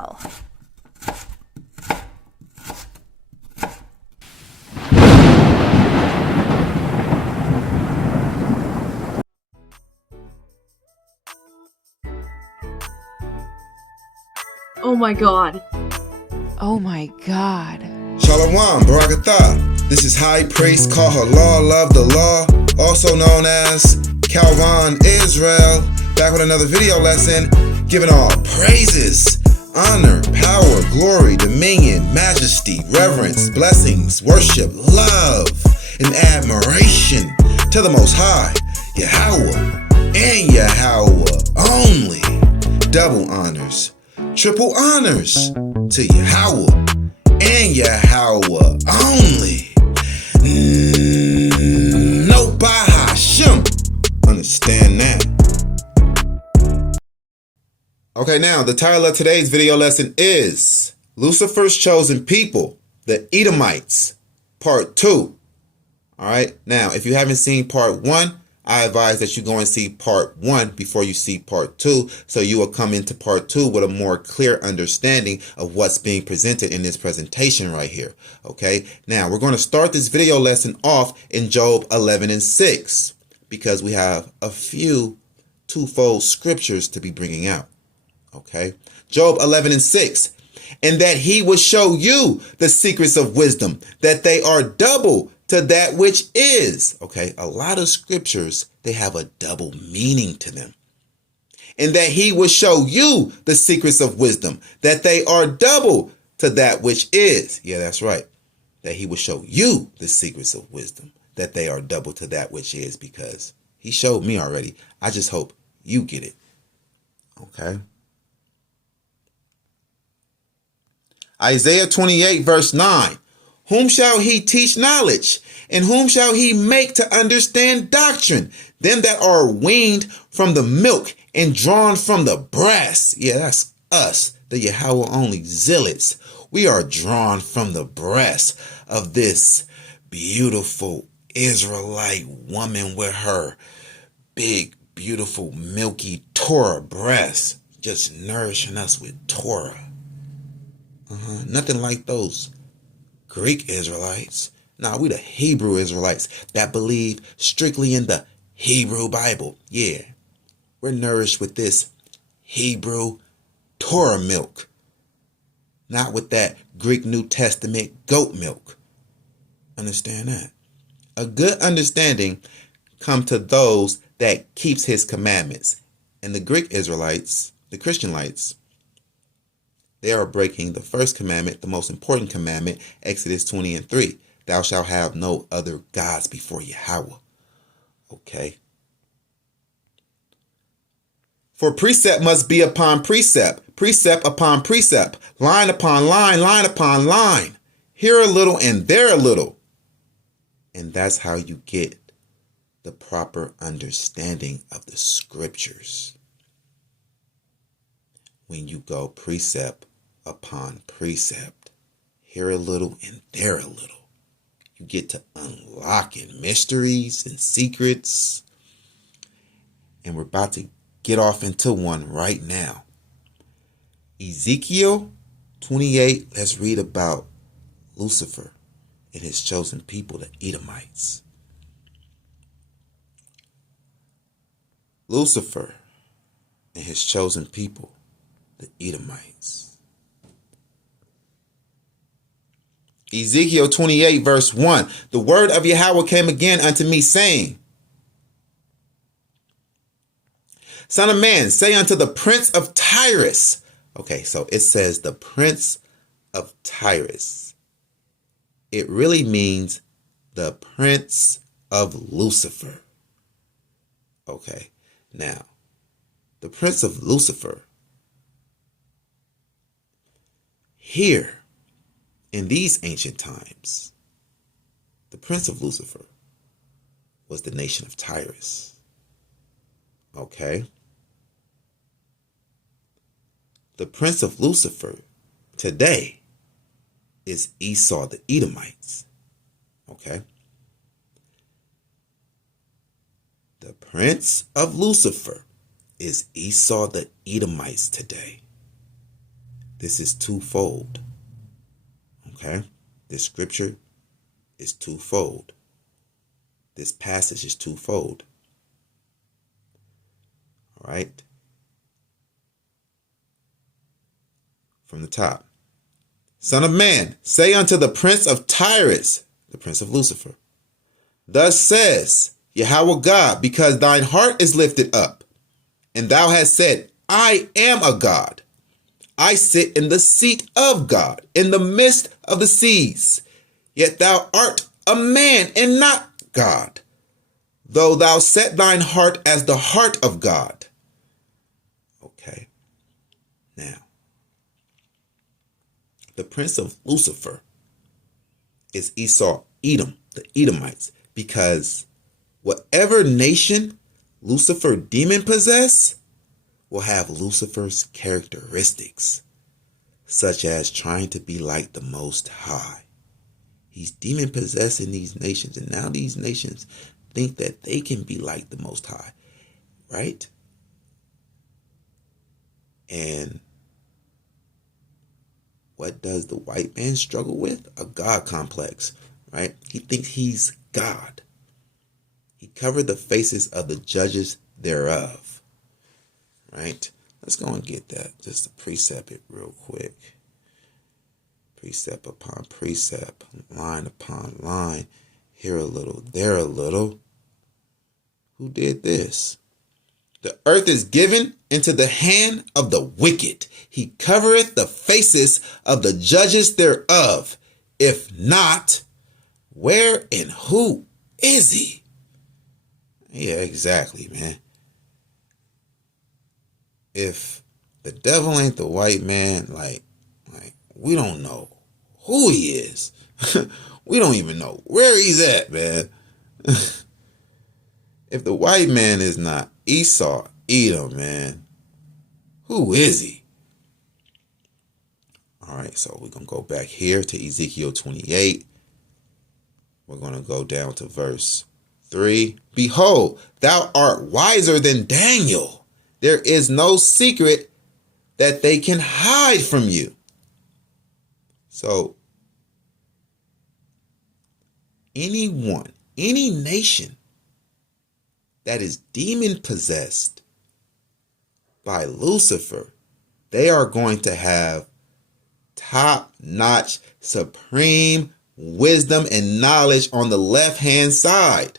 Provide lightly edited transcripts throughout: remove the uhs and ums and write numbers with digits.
hell. Oh my god. Oh my god. Shalom, Barakatha. This is High Priest, call her Law, Love the Law, also known as Calvin Israel, back with another video lesson, giving all praises, honor, power, glory, dominion, majesty, reverence, blessings, worship, love, and admiration to the Most High, Yahweh, and Yahweh only. Double honors, triple honors to Yahweh and Yahweh only. No Bahashim. Understand that. Okay, now the title of today's video lesson is Lucifer's Chosen People, the Edomites, Part 2. Alright, now if you haven't seen Part 1, I advise that you go and see Part 1 before you see Part 2, so you will come into Part 2 with a more clear understanding of what's being presented in this presentation right here. Okay, now we're going to start this video lesson off in Job 11:6 because we have a few twofold scriptures to be bringing out. Okay, Job 11:6, and that he will show you the secrets of wisdom, that they are double to that which is. Okay, a lot of scriptures, they have a double meaning to them. And that he will show you the secrets of wisdom, that they are double to that which is. Yeah, that's right. That he will show you the secrets of wisdom, that they are double to that which is, because he showed me already. I just hope you get it. Okay. Isaiah 28:9. Whom shall he teach knowledge? And whom shall he make to understand doctrine? Them that are weaned from the milk and drawn from the breast. Yeah, that's us, the Yahweh only zealots. We are drawn from the breast of this beautiful Israelite woman with her big, beautiful, milky Torah breast, just nourishing us with Torah. Nothing like those Greek Israelites. Nah, we the Hebrew Israelites that believe strictly in the Hebrew Bible. Yeah, we're nourished with this Hebrew Torah milk, not with that Greek New Testament goat milk. Understand that? A good understanding comes to those that keeps his commandments. And the Greek Israelites, the Christianites, they are breaking the first commandment, the most important commandment, Exodus 20:3. Thou shalt have no other gods before Yahweh. Okay. For precept must be upon precept, precept upon precept, line upon line, line upon line. Here a little and there a little. And that's how you get the proper understanding of the scriptures. When you go precept upon precept, here a little and there a little, you get to unlocking mysteries and secrets. And we're about to get off into one right now. Ezekiel 28, let's read about Lucifer and his chosen people, the Edomites. Lucifer and his chosen people, the Edomites. Ezekiel 28:1. The word of Yahweh came again unto me, saying, Son of man, say unto the prince of Tyrus. Okay, so it says the prince of Tyrus. It really means the prince of Lucifer. Okay, now, the prince of Lucifer, here, in these ancient times, the prince of Lucifer was the nation of Tyrus. Okay? The prince of Lucifer today is Esau, the Edomites. Okay? The prince of Lucifer is Esau, the Edomites today. This is twofold. Okay? This scripture is twofold. This passage is twofold. All right? From the top. Son of man, say unto the prince of Tyrus, the prince of Lucifer, thus says Yahweh God, because thine heart is lifted up, and thou hast said, I am a God. I sit in the seat of God, in the midst of the seas. Yet thou art a man and not God, though thou set thine heart as the heart of God. Okay. Now, the prince of Lucifer is Esau, Edom, the Edomites, because whatever nation Lucifer demon possess will have Lucifer's characteristics, such as trying to be like the Most High. He's demon possessing these nations, and now these nations think that they can be like the Most High, right? And what does the white man struggle with? A God complex, right? He thinks he's God. He covered the faces of the judges thereof, right? Let's go and get that. Just to precept it real quick. Precept upon precept, line upon line, here a little, there a little. Who did this? The earth is given into the hand of the wicked. He covereth the faces of the judges thereof. If not, where and who is he? Yeah, exactly, man. If the devil ain't the white man, like we don't know who he is. We don't even know where he's at, man. If the white man is not Esau, Edom, man, who is he? All right, so we're going to go back here to Ezekiel 28. We're going to go down to verse 3. Behold, thou art wiser than Daniel. There is no secret that they can hide from you. So, anyone, any nation that is demon possessed by Lucifer, they are going to have top-notch, supreme wisdom and knowledge on the left-hand side.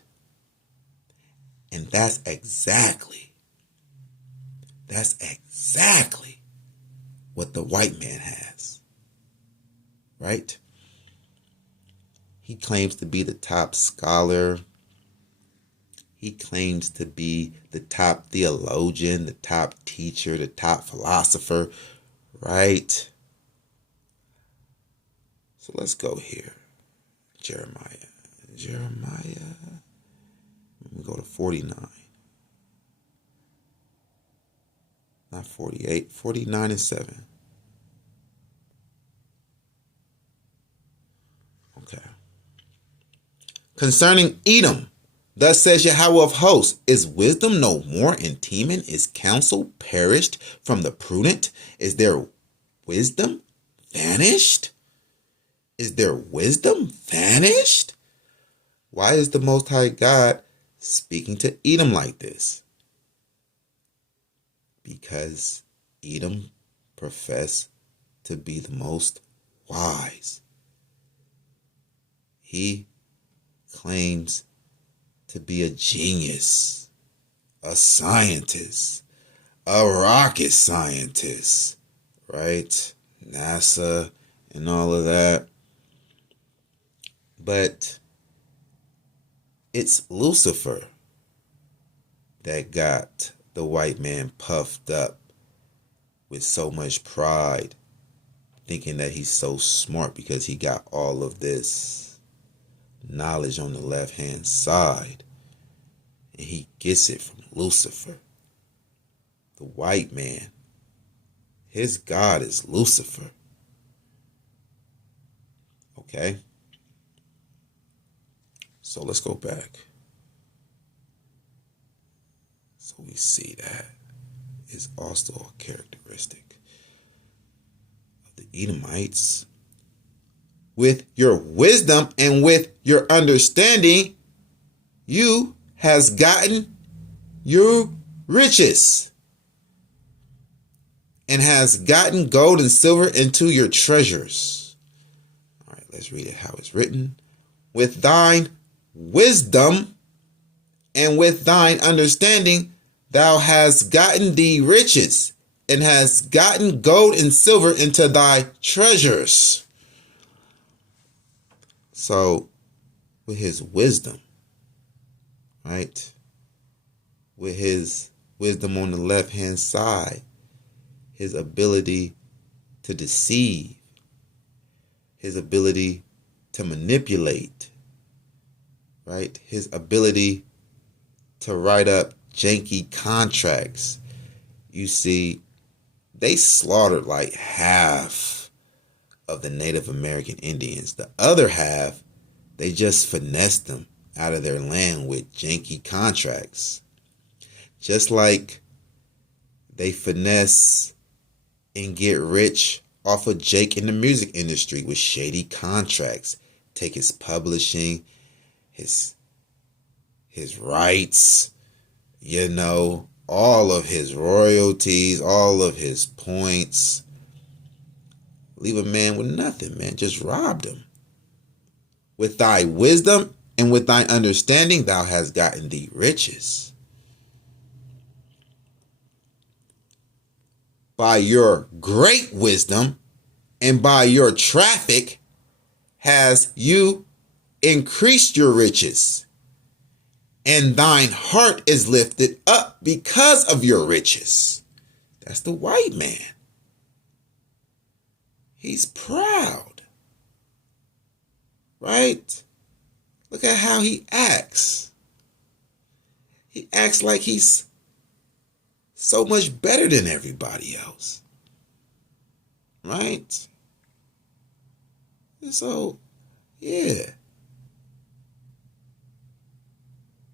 And that's exactly what the white man has. Right? He claims to be the top scholar. He claims to be the top theologian, the top teacher, the top philosopher, right? So let's go here. Jeremiah. Let me go to 49. Not 48, 49 and 7. Okay. Concerning Edom, thus says Yahweh of hosts, is wisdom no more in Teman? Is counsel perished from the prudent? Is there wisdom vanished? Is there wisdom vanished? Why is the Most High God speaking to Edom like this? Because Edom professed to be the most wise. He claims to be a genius, a scientist, a rocket scientist, right? NASA and all of that. But it's Lucifer that got the white man puffed up with so much pride, thinking that he's so smart because he got all of this knowledge on the left-hand side. And he gets it from Lucifer. The white man, his God is Lucifer. Okay? So let's go back. So we see that is also a characteristic. of the Edomites. With your wisdom and with your understanding, you has gotten your riches, and has gotten gold and silver into your treasures. All right, let's read it how it's written. With thine wisdom and with thine understanding, thou hast gotten thee riches, and hast gotten gold and silver into thy treasures. So, with his wisdom, right? With his wisdom on the left-hand side, his ability to deceive, his ability to manipulate, right? His ability to write up janky contracts. You see, they slaughtered like half of the Native American Indians. The other half, they just finessed them out of their land with janky contracts. Just like they finesse and get rich off of Jake in the music industry with shady contracts. Take his publishing, his rights, all of his royalties, all of his points. Leave a man with nothing, man. Just robbed him. With thy wisdom and with thy understanding, thou hast gotten thee riches. By your great wisdom and by your traffic has you increased your riches, and thine heart is lifted up because of your riches. That's the white man. He's proud, right? Look at how he acts. He acts like he's so much better than everybody else, right? And so, yeah.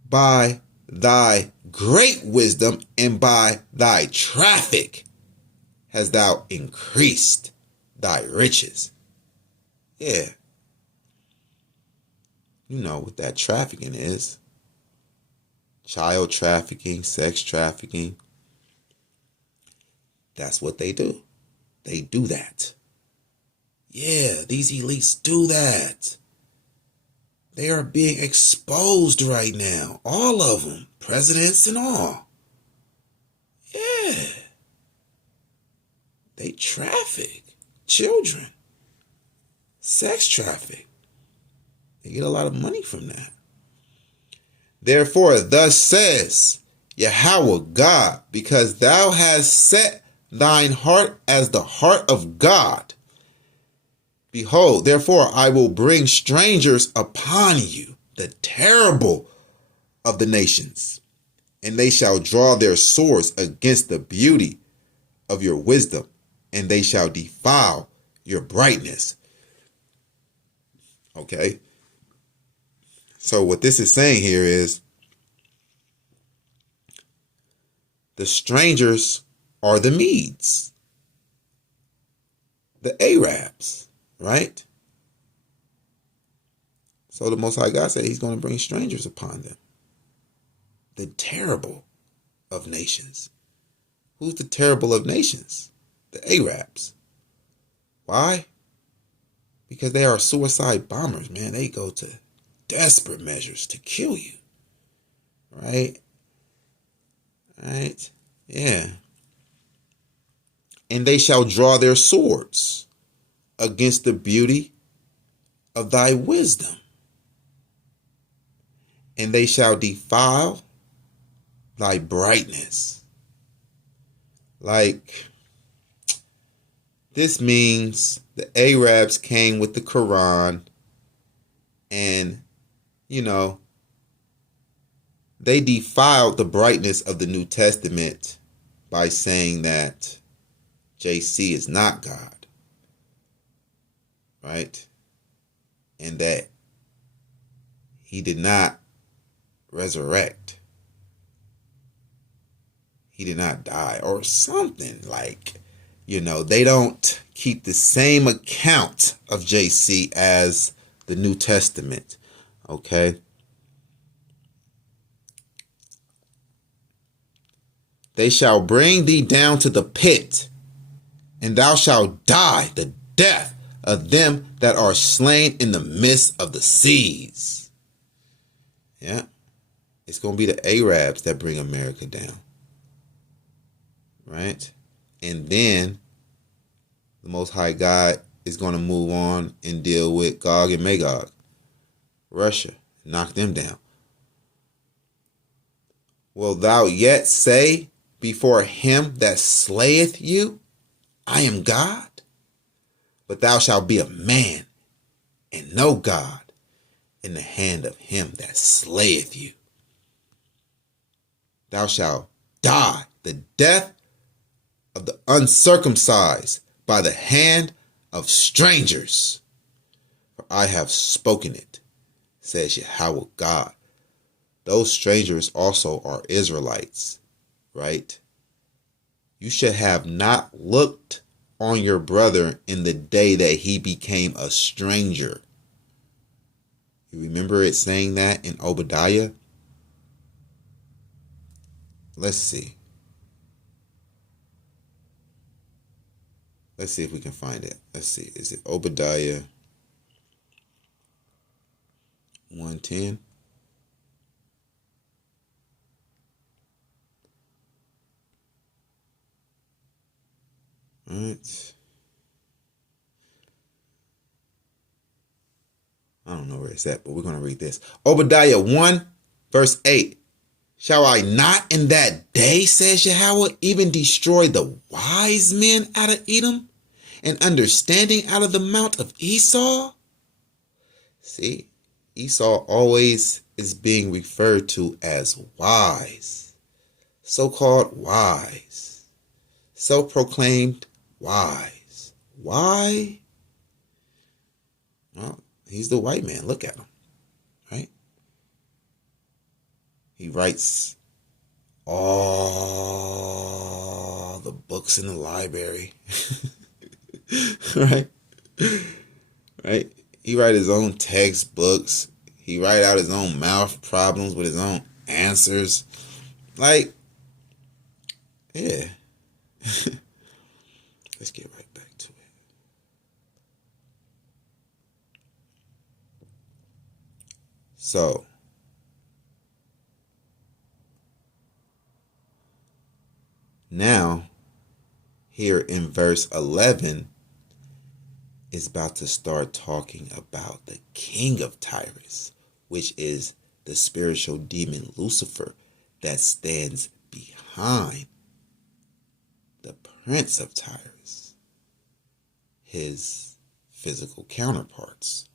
By thy great wisdom and by thy traffic hast thou increased thy riches. Yeah. You know what that trafficking is. Child trafficking, sex trafficking. That's what they do. They do that. Yeah, these elites do that. They are being exposed right now. All of them. Presidents and all. Yeah. They traffic children. Sex traffic. They get a lot of money from that. Therefore, thus says Yahweh God, because thou hast set thine heart as the heart of God. Behold, therefore I will bring strangers upon you, the terrible of the nations, and they shall draw their swords against the beauty of your wisdom, and they shall defile your brightness. Okay. So what this is saying here is the strangers are the Medes, the Arabs, right? So the Most High God said he's going to bring strangers upon them. The terrible of nations. Who's the terrible of nations? The Arabs. Why? Because they are suicide bombers, man. They go to desperate measures to kill you. Right? Right? Yeah. And they shall draw their swords against the beauty of thy wisdom. And they shall defile thy brightness. Like, this means the Arabs came with the Quran and, they defiled the brightness of the New Testament by saying that JC is not God, right? And that he did not resurrect. He did not die or something. Like, They don't keep the same account of JC as the New Testament. Okay. They shall bring thee down to the pit, and thou shalt die the death of them that are slain in the midst of the seas. Yeah. It's going to be the Arabs that bring America down. Right? And then the Most High God is going to move on and deal with Gog and Magog, Russia, knock them down. Will thou yet say before him that slayeth you, I am God? But thou shalt be a man and no God in the hand of him that slayeth you. Thou shalt die the death of the uncircumcised by the hand of strangers. For I have spoken it, says Yahweh God. Those strangers also are Israelites, right? You should have not looked on your brother in the day that he became a stranger. You remember it saying that in Obadiah? Let's see. Let's see if we can find it. Let's see. Is it Obadiah 1:10? All right. I don't know where it's at, but we're going to read this. Obadiah 1, verse 8. Shall I not in that day, says Yahweh, even destroy the wise men out of Edom and understanding out of the mount of Esau? See, Esau always is being referred to as wise, so-called wise, self-proclaimed wise. Why? Well, he's the white man. Look at him, right? He writes all the books in the library, right? Right? He write his own textbooks. He write out his own mouth problems with his own answers. Like, yeah. Let's get right back to it. So, now, here in verse 11, is about to start talking about the king of Tyrus, which is the spiritual demon Lucifer that stands behind the prince of Tyrus, his physical counterparts.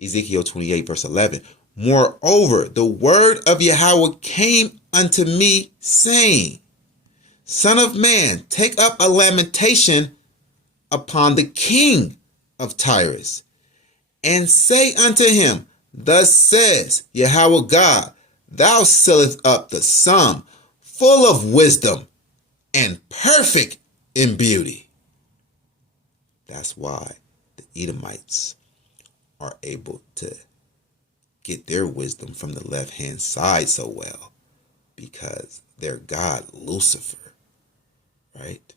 Ezekiel 28, verse 11. Moreover, the word of Yahweh came unto me, saying, Son of man, take up a lamentation upon the king of Tyrus, and say unto him, Thus says Yahweh God, thou sealest up the sum, full of wisdom and perfect in beauty. That's why the Edomites are able to get their wisdom from the left-hand side so well, because their god Lucifer, right,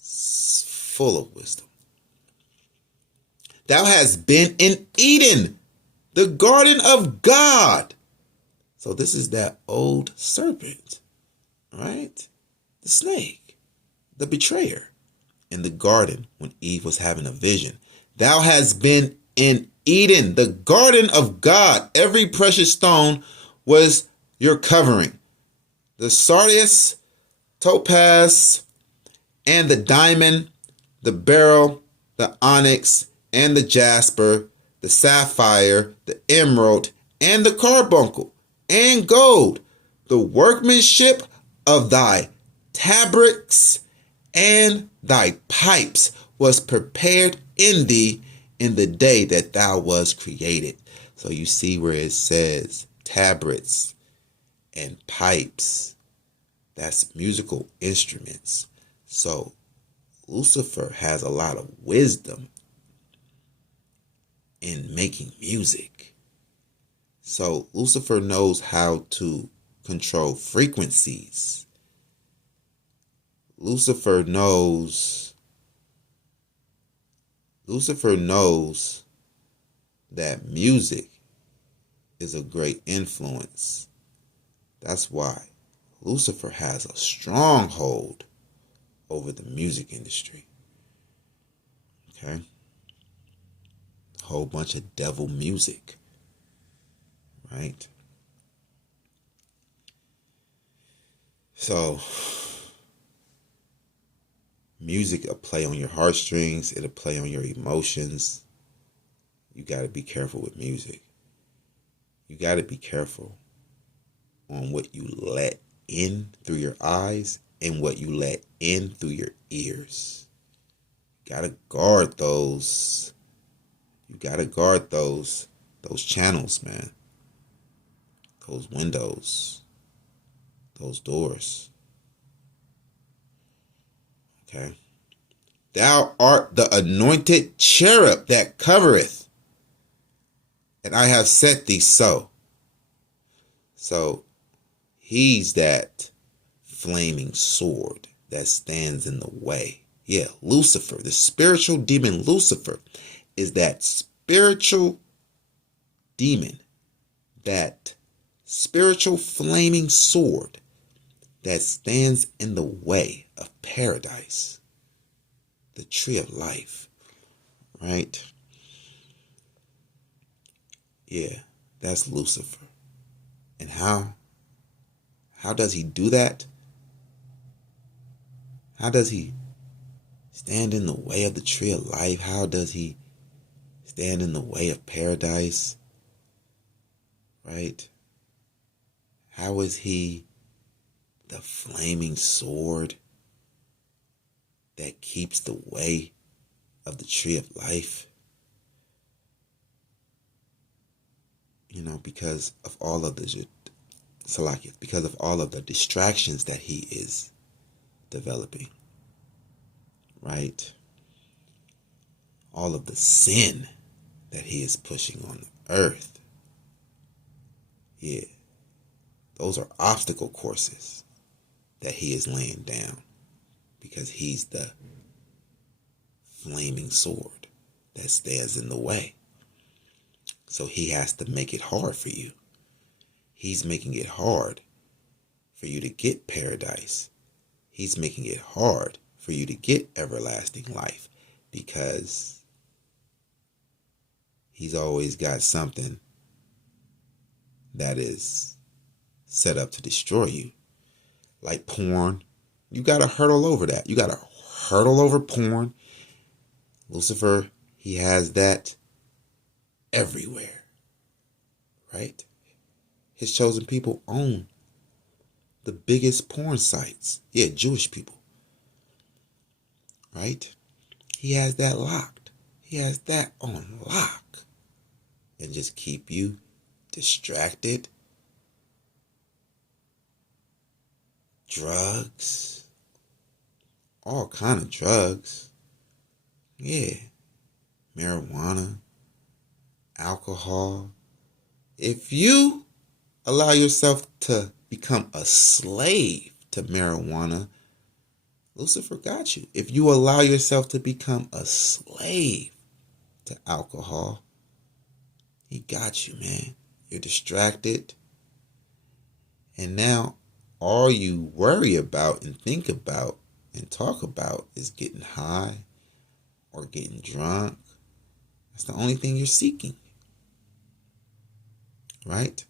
is full of wisdom. Thou hast been in Eden, the garden of God. So this is that old serpent, right? The snake, the betrayer in the garden when Eve was having a vision. Thou hast been in Eden, the garden of God. Every precious stone was your covering. The sardius, topaz, and the diamond, the beryl, the onyx, and the jasper, the sapphire, the emerald, and the carbuncle, and gold, the workmanship of thy tabrets and thy pipes was prepared in thee in the day that thou was created. So you see where it says tabrets and pipes. That's musical instruments. So Lucifer has a lot of wisdom in making music. So Lucifer knows how to control frequencies. Lucifer knows that music is a great influence. That's why Lucifer has a stronghold over the music industry. Okay? A whole bunch of devil music. Right? So, music will play on your heartstrings. It'll play on your emotions. You got to be careful with music. You got to be careful on what you let in through your eyes and what you let in through your ears. You got to guard those. You got to guard those channels, man. Those windows. Those doors. Okay. Thou art the anointed cherub that covereth, and I have set thee so. So he's that flaming sword that stands in the way. Yeah, Lucifer, the spiritual demon Lucifer, is that spiritual demon, that spiritual flaming sword that stands in the way of paradise, the tree of life, right? Yeah, that's Lucifer. And how does he do that? How does he stand in the way of the tree of life? How does he stand in the way of paradise? Right? How is he the flaming sword that keeps the way of the tree of life? You know, because of all of the because of all of the distractions that he is developing, right? All of the sin that he is pushing on the earth. Yeah, those are obstacle courses that he is laying down because he's the flaming sword that stands in the way. So he has to make it hard for you. He's making it hard for you to get paradise. He's making it hard for you to get everlasting life because he's always got something that is set up to destroy you. Like porn. You got to hurdle over that. You got to hurdle over porn. Lucifer, he has that everywhere. Right? His chosen people own the biggest porn sites. Yeah, Jewish people. Right? He has that locked. He has that on lock. And just keep you distracted. Drugs. All kind of drugs. Yeah. Marijuana. Alcohol. If you allow yourself to become a slave to marijuana, Lucifer got you. If you allow yourself to become a slave to alcohol, he got you, man. You're distracted. And now all you worry about and think about and talk about is getting high or getting drunk. That's the only thing you're seeking. Right?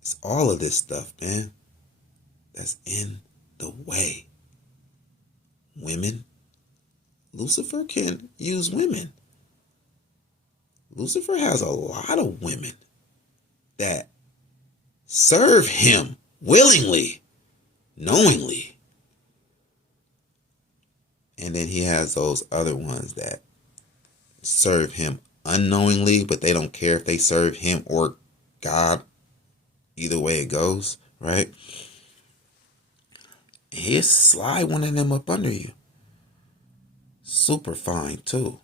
It's all of this stuff, man, that's in the way. Women. Lucifer can use women. Lucifer has a lot of women that serve him willingly, knowingly. And then he has those other ones that serve him unknowingly, but they don't care if they serve him or God. Either way it goes, right? And he'll slide one of them up under you. Super fine too.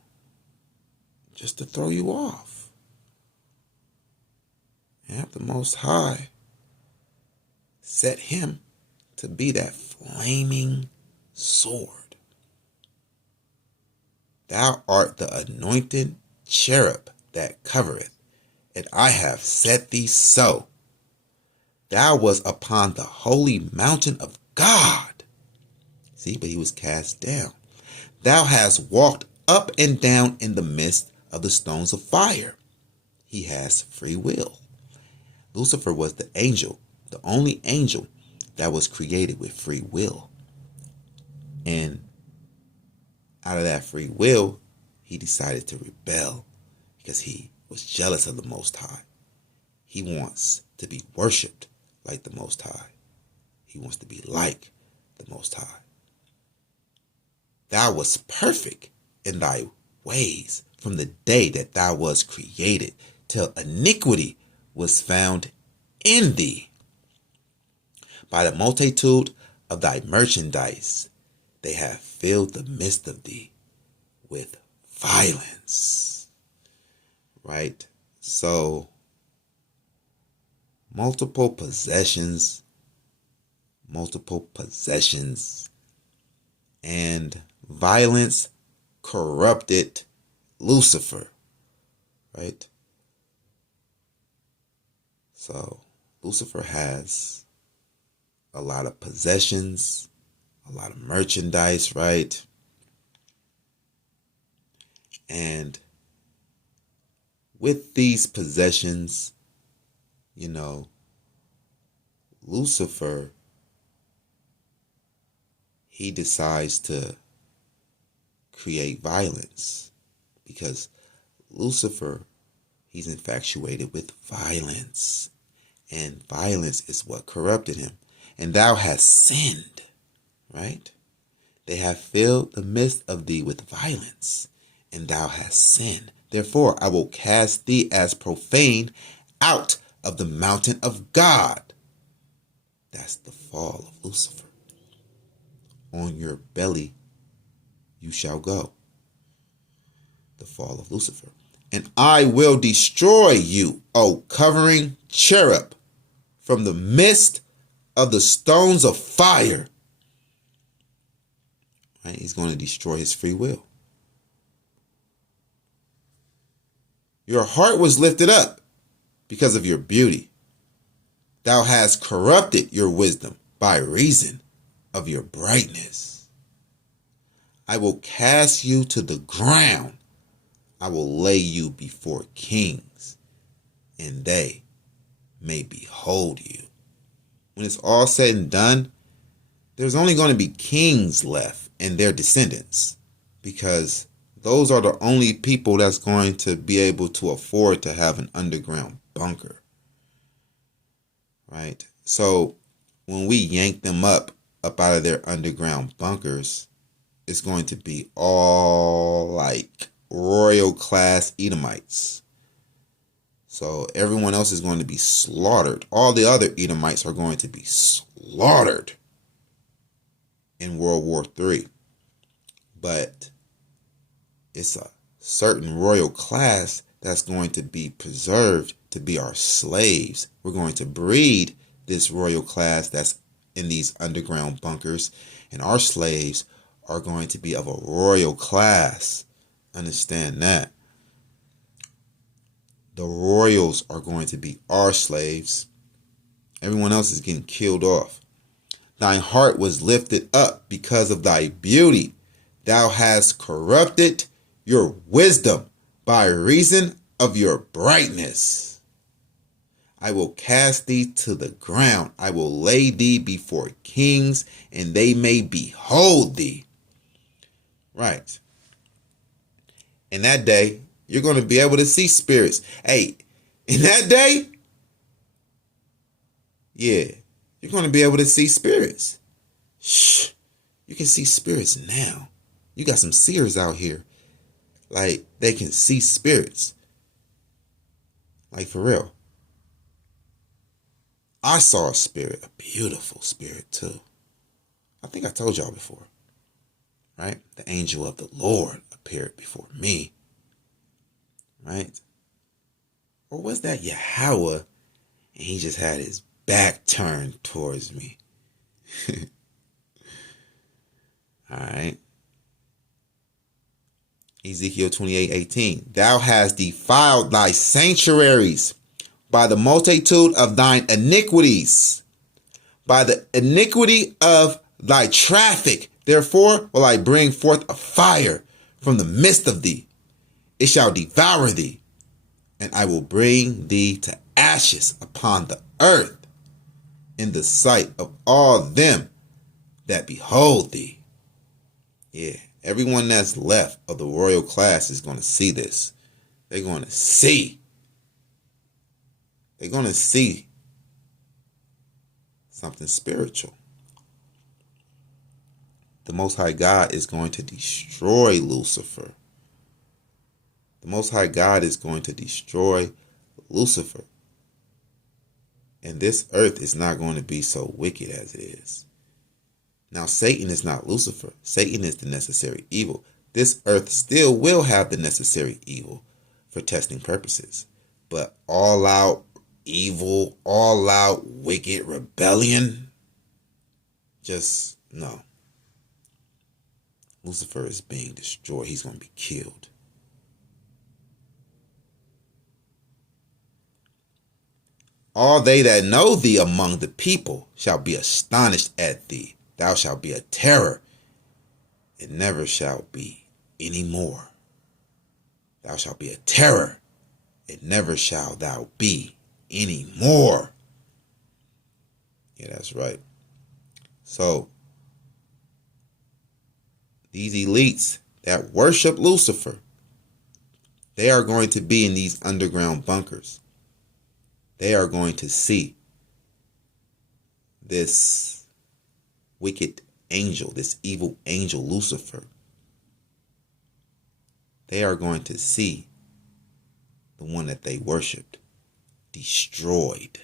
Just to throw you off. And the Most High set him to be that flaming sword. Thou art the anointed cherub that covereth, and I have set thee so. Thou was upon the holy mountain of God. See, but he was cast down. Thou hast walked up and down in the midst of the stones of fire. He has free will. Lucifer was the angel, the only angel that was created with free will. And out of that free will, he decided to rebel because he was jealous of the Most High. He wants to be worshipped like the Most High. He wants to be like the Most High. Thou wast perfect in thy ways from the day that thou was created, till iniquity was found in thee. By the multitude of thy merchandise, they have filled the midst of thee with violence. Right? So, multiple possessions, and violence corrupted Lucifer. Right? So, Lucifer has a lot of possessions, a lot of merchandise, right? And with these possessions, Lucifer, he decides to create violence because Lucifer, he's infatuated with violence, and violence is what corrupted him. And thou hast sinned, right? They have filled the midst of thee with violence, and thou hast sinned. Therefore, I will cast thee as profane out of the mountain of God. That's the fall of Lucifer. On your belly you shall go. The fall of Lucifer. And I will destroy you, O covering cherub, from the midst of the stones of fire. Right? He's going to destroy his free will. Your heart was lifted up because of your beauty. Thou hast corrupted your wisdom by reason of your brightness. I will cast you to the ground. I will lay you before kings, and they may behold you. When it's all said and done, there's only going to be kings left and their descendants, because those are the only people that's going to be able to afford to have an underground bunker. Right? So when we yank them up out of their underground bunkers, it's going to be all like royal class Edomites. So everyone else is going to be slaughtered. All the other Edomites are going to be slaughtered in World War III. But it's a certain royal class that's going to be preserved to be our slaves. We're going to breed this royal class that's in these underground bunkers, and our slaves are going to be of a royal class. Understand that. The royals are going to be our slaves. Everyone else is getting killed off. Thine heart was lifted up because of thy beauty. Thou hast corrupted your wisdom by reason of your brightness. I will cast thee to the ground. I will lay thee before kings, and they may behold thee. Right. In that day, you're going to be able to see spirits. Hey, in that day, yeah, you're going to be able to see spirits. Shh, you can see spirits now. You got some seers out here. Like, they can see spirits. Like, for real. I saw a spirit, a beautiful spirit too. I think I told y'all before, right? The angel of the Lord appeared before me, right? Or was that Yahweh and he just had his back turned towards me? All right. Ezekiel 28:18. Thou hast defiled thy sanctuaries by the multitude of thine iniquities, by the iniquity of thy traffic. Therefore will I bring forth a fire from the midst of thee. It shall devour thee, and I will bring thee to ashes upon the earth in the sight of all them that behold thee. Yeah, everyone that's left of the royal class is going to see this. They're going to see. They're going to see something spiritual. The Most High God is going to destroy Lucifer. The Most High God is going to destroy Lucifer. And this earth is not going to be so wicked as it is. Now, Satan is not Lucifer. Satan is the necessary evil. This earth still will have the necessary evil for testing purposes. But all out evil, all out wicked rebellion, just no. Lucifer is being destroyed. He's going to be killed. All they that know thee among the people shall be astonished at thee. Thou shalt be a terror. It never shall be any more. Thou shalt be a terror. It never shall thou be any more. Yeah, that's right. So, these elites that worship Lucifer, they are going to be in these underground bunkers. They are going to see this wicked angel, this evil angel Lucifer. They are going to see the one that they worshipped destroyed.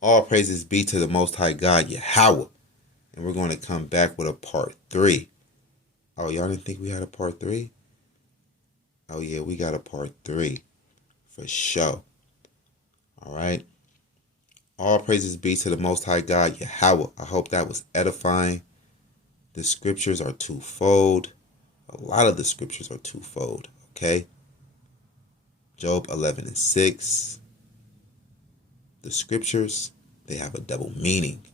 All praises be to the Most High God, Yahweh. And we're going to come back with a part 3. Oh, y'all didn't think we had a part 3? Oh, yeah, we got a part 3 for sure. All right. All praises be to the Most High God, Yahweh. I hope that was edifying. The scriptures are twofold. A lot of the scriptures are twofold. Okay. Job 11:6. The scriptures, they have a double meaning.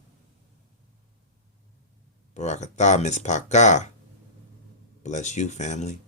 Barakatah mispaka. Bless you, family.